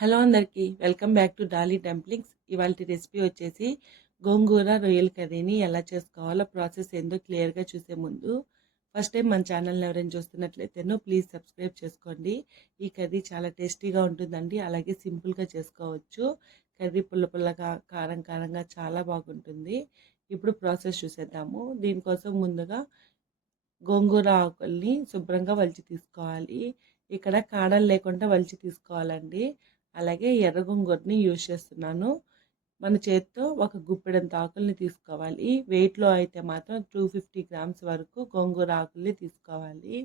Hello అందరికీ welcome back to Dolly dumplings. ఇవాళ recipe వచ్చేసి గోంగూర రొయ్యల కర్రీని ఎలా చేసుకోవాలో ప్రాసెస్ ఏందో క్లియర్గా చూసే ముందు ఫస్ట్ టైం మన ఛానల్ని ఎవరైనా చూస్తున్నట్లయితేనో ప్లీజ్ సబ్స్క్రైబ్ చేసుకోండి. ఈ కర్రీ చాలా టేస్టీగా ఉంటుందండి, అలాగే సింపుల్గా చేసుకోవచ్చు. కర్రీ పుల్ల పుల్లగా కారం కారంగా చాలా బాగుంటుంది. ఇప్పుడు ప్రాసెస్ చూసేద్దాము. దీనికోసం ముందుగా గోంగూర ఆకుల్ని శుభ్రంగా వలిచి తీసుకోవాలి. ఇక్కడ కాడలు లేకుండా వలిచి తీసుకోవాలండి. అలాగే ఎర్ర గోంగూరని యూజ్ చేస్తున్నాను. మన చేత్తో ఒక గుప్పెడంత ఆకుల్ని తీసుకోవాలి. వెయిట్లో అయితే మాత్రం 250 గ్రామ్స్ వరకు గోంగూర ఆకుల్ని తీసుకోవాలి.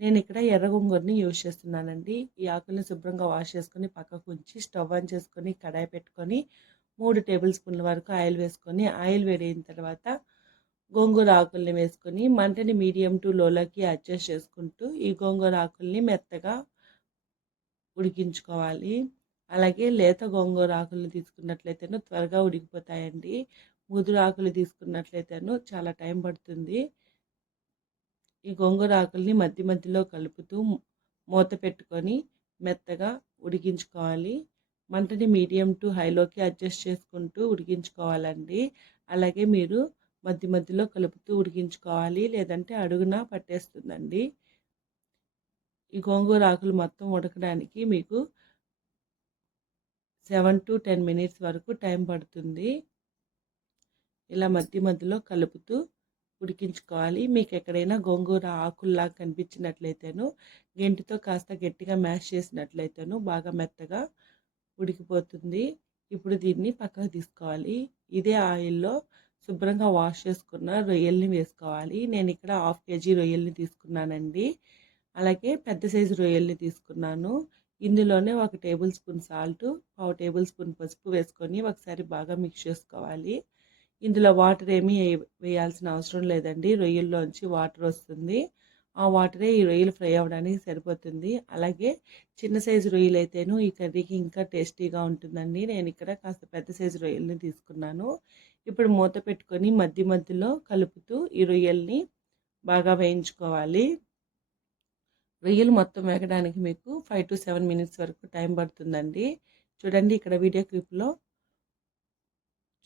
నేను ఇక్కడ ఎర్ర గోంగూరని యూజ్ చేస్తున్నానండి. ఈ ఆకుల్ని శుభ్రంగా వాష్ చేసుకొని పక్కకు ఉంచి స్టవ్ ఆన్ చేసుకొని కడాయి పెట్టుకొని 3 టేబుల్ స్పూన్ల వరకు ఆయిల్ వేసుకొని ఆయిల్ వేడైన తర్వాత గోంగూర ఆకుల్ని వేసుకొని మంటని మీడియం టు లోలోకి అడ్జస్ట్ చేసుకుంటూ ఈ గోంగూర ఆకుల్ని మెత్తగా ఉడికించుకోవాలి. అలాగే లేత గోంగూర ఆకుల్ని తీసుకున్నట్లయితేనూ త్వరగా ఉడికిపోతాయండి. ముదురు ఆకులు తీసుకున్నట్లయితేనూ చాలా టైం పడుతుంది. ఈ గోంగూర ఆకుల్ని మధ్య మధ్యలో కలుపుతూ మూత పెట్టుకొని మెత్తగా ఉడికించుకోవాలి. మంటని మీడియం టు హైలోకి అడ్జస్ట్ చేసుకుంటూ ఉడికించుకోవాలండి. అలాగే మీరు మధ్య మధ్యలో కలుపుతూ ఉడికించుకోవాలి, లేదంటే అడుగున పట్టేస్తుందండి. ఈ గోంగూర ఆకులు మొత్తం ఉడకడానికి మీకు 7 to 10 మినిట్స్ వరకు టైం పడుతుంది. ఇలా మధ్య మధ్యలో కలుపుతూ ఉడికించుకోవాలి. మీకు ఎక్కడైనా గోంగూర ఆకుల్లా కనిపించినట్లయితేను గెంటితో కాస్త గట్టిగా మ్యాష్ చేసినట్లయితేను బాగా మెత్తగా ఉడికిపోతుంది. ఇప్పుడు దీన్ని పక్కకు తీసుకోవాలి. ఇదే ఆయిల్లో శుభ్రంగా వాష్ చేసుకున్న రొయ్యల్ని వేసుకోవాలి. నేను ఇక్కడ 1/2 kg రొయ్యల్ని తీసుకున్నానండి. అలాగే పెద్ద సైజు రొయ్యల్ని తీసుకున్నాను. ఇందులోనే 1 table spoon salt, 1/2 table spoon పసుపు వేసుకొని ఒకసారి బాగా మిక్స్ చేసుకోవాలి. ఇందులో వాటర్ ఏమీ వేయాల్సిన అవసరం లేదండి. రొయ్యల్లోంచి వాటర్ వస్తుంది. ఆ వాటరే ఈ రొయ్యలు ఫ్రై అవ్వడానికి సరిపోతుంది. అలాగే చిన్న సైజు రొయ్యలు అయితేను ఈ కర్రీకి ఇంకా టేస్టీగా ఉంటుందండి. నేను ఇక్కడ కాస్త పెద్ద సైజు రొయ్యల్ని తీసుకున్నాను. ఇప్పుడు మూత పెట్టుకొని మధ్య మధ్యలో కలుపుతూ ఈ రొయ్యల్ని బాగా వేయించుకోవాలి. రొయ్యలు మొత్తం వేగడానికి మీకు 5 to 7 మినిట్స్ వరకు టైం పడుతుందండి. చూడండి, ఇక్కడ వీడియో క్లిప్లో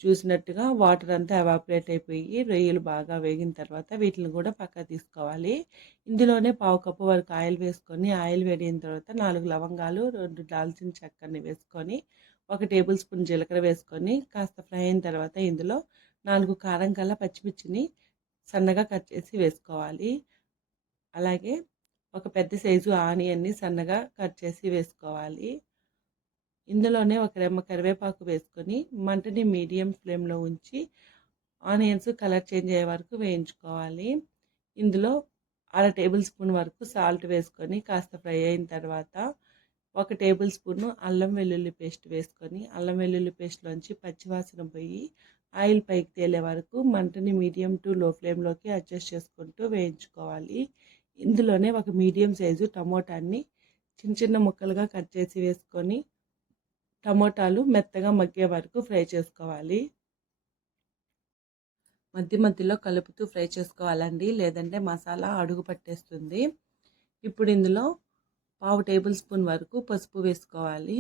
చూసినట్టుగా వాటర్ అంతా ఎవాపరేట్ అయిపోయి రొయ్యలు బాగా వేగిన తర్వాత వీటిని కూడా పక్కకు తీసుకోవాలి. ఇందులోనే 1/2 కప్పు వరకు ఆయిల్ వేసుకొని ఆయిల్ వేడిన తర్వాత 4 లవంగాలు, 2 దాల్చిన చెక్కని వేసుకొని 1 టేబుల్ స్పూన్ జీలకర్ర వేసుకొని కాస్త ఫ్రై అయిన తర్వాత ఇందులో 4 కారం గల పచ్చిమిర్చిని సన్నగా కట్ చేసి వేసుకోవాలి. అలాగే ఒక పెద్ద సైజు ఆనియన్ని సన్నగా కట్ చేసి వేసుకోవాలి. ఇందులోనే ఒక రెమ్మ కరివేపాకు వేసుకొని మంటని మీడియం ఫ్లేమ్లో ఉంచి ఆనియన్స్ కలర్ చేంజ్ అయ్యే వరకు వేయించుకోవాలి. ఇందులో 1/2 టేబుల్ స్పూన్ వరకు సాల్ట్ వేసుకొని కాస్త ఫ్రై అయిన తర్వాత 1 టేబుల్ స్పూన్ అల్లం వెల్లుల్లి పేస్ట్ వేసుకొని అల్లం వెల్లుల్లి పేస్ట్లోంచి పచ్చివాసన పోయి ఆయిల్ పైకి తేలే వరకు మంటని మీడియం టు లో ఫ్లేమ్లోకి అడ్జస్ట్ చేసుకుంటూ వేయించుకోవాలి. ఇందులోనే ఒక మీడియం సైజు టమోటాని చిన్న చిన్న ముక్కలుగా కట్ చేసి వేసుకొని టమోటాలు మెత్తగా మగ్గే వరకు ఫ్రై చేసుకోవాలి. మధ్య మధ్యలో కలుపుతూ ఫ్రై చేసుకోవాలండి, లేదంటే మసాలా అడుగు పట్టేస్తుంది. ఇప్పుడు ఇందులో 1/2 టేబుల్ స్పూన్ వరకు పసుపు వేసుకోవాలి.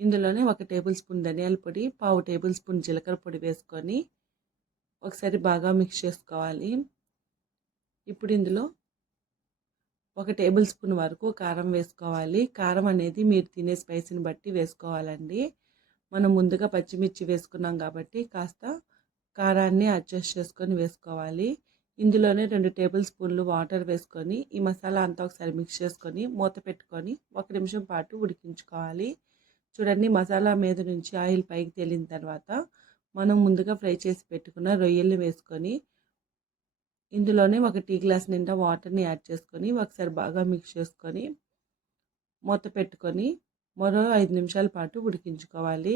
ఇందులోనే 1 టేబుల్ స్పూన్ ధనియాల పొడి, 1/2 టేబుల్ స్పూన్ జీలకర్ర పొడి వేసుకొని ఒకసారి బాగా మిక్స్ చేసుకోవాలి. ఇప్పుడు ఇందులో 1 టేబుల్ స్పూన్ వరకు కారం వేసుకోవాలి. కారం అనేది మీరు తినే స్పైసీని బట్టి వేసుకోవాలండి. మనం ముందుగా పచ్చిమిర్చి వేసుకున్నాం కాబట్టి కాస్త కారాన్ని అడ్జస్ట్ చేసుకొని వేసుకోవాలి. ఇందులోనే 2 టేబుల్ స్పూన్లు వాటర్ వేసుకొని ఈ మసాలా అంతా ఒకసారి మిక్స్ చేసుకొని మూత పెట్టుకొని 1 నిమిషం పాటు ఉడికించుకోవాలి. చూడండి, మసాలా మీద నుంచి ఆయిల్ పైకి తేలిన తర్వాత మనం ముందుగా ఫ్రై చేసి పెట్టుకున్న రొయ్యల్ని వేసుకొని ఇందులోనే 1 టీ గ్లాస్ నిండా వాటర్ని యాడ్ చేసుకొని ఒకసారి బాగా మిక్స్ చేసుకొని మూత పెట్టుకొని మరో 5 నిమిషాల పాటు ఉడికించుకోవాలి.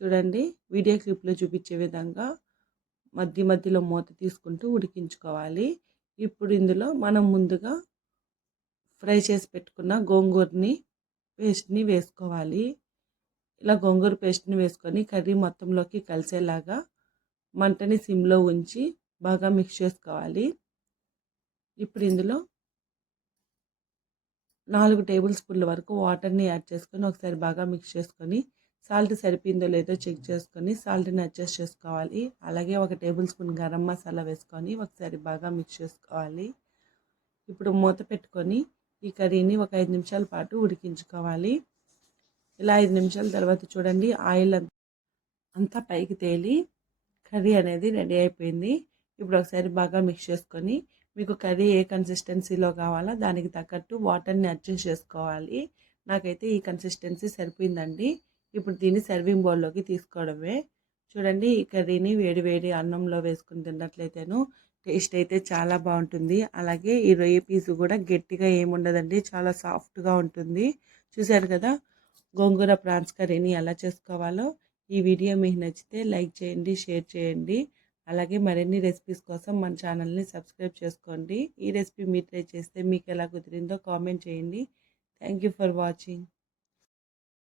చూడండి, వీడియో క్లిప్లో చూపించే విధంగా మధ్య మధ్యలో మూత తీసుకుంటూ ఉడికించుకోవాలి. ఇప్పుడు ఇందులో మనం ముందుగా ఫ్రై చేసి పెట్టుకున్న గోంగూరని పేస్ట్ని వేసుకోవాలి. ఇలా గోంగూర పేస్ట్ని వేసుకొని కర్రీ మొత్తంలోకి కలిసేలాగా మంటని సిమ్లో ఉంచి బాగా మిక్స్ చేసుకోవాలి. ఇప్పుడు ఇందులో 4 టేబుల్ స్పూన్ల వరకు వాటర్ని యాడ్ చేసుకొని ఒకసారి బాగా మిక్స్ చేసుకొని సాల్ట్ సరిపోయిందో లేదో చెక్ చేసుకొని సాల్ట్ని అడ్జస్ట్ చేసుకోవాలి. అలాగే 1 టేబుల్ స్పూన్ గరం మసాలా వేసుకొని ఒకసారి బాగా మిక్స్ చేసుకోవాలి. ఇప్పుడు మూత పెట్టుకొని ఈ కర్రీని ఒక 5 నిమిషాల పాటు ఉడికించుకోవాలి. ఇలా 5 నిమిషాల తర్వాత చూడండి ఆయిల్ అంతా పైకి తేలి కర్రీ అనేది రెడీ అయిపోయింది. ఇప్పుడు ఒకసారి బాగా మిక్స్ చేసుకొని మీకు కర్రీ ఏ కన్సిస్టెన్సీలో కావాలో దానికి తగ్గట్టు వాటర్ని అడ్జస్ట్ చేసుకోవాలి. నాకైతే ఈ కన్సిస్టెన్సీ సరిపోయిందండి. ఇప్పుడు దీన్ని సర్వింగ్ బౌల్లోకి తీసుకోవడమే. చూడండి ఈ కర్రీని వేడి వేడి అన్నంలో వేసుకుని తిన్నట్లయితేను టేస్ట్ అయితే చాలా బాగుంటుంది. అలాగే ఈ రొయ్య పీసు కూడా గట్టిగా ఏముండదండి, చాలా సాఫ్ట్గా ఉంటుంది. చూశారు కదా గోంగూర ప్రాన్స్ కర్రీని ఎలా చేసుకోవాలో. ఈ వీడియో మీకు నచ్చితే లైక్ చేయండి, షేర్ చేయండి. అలాగే మరిన్ని రెసిపీస్ కోసం మన ఛానల్ని సబ్స్క్రైబ్ చేసుకోండి. ఈ రెసిపీ మీరు ట్రై చేస్తే మీకు ఎలా కుదిరిందో కామెంట్ చేయండి. Thank you for watching.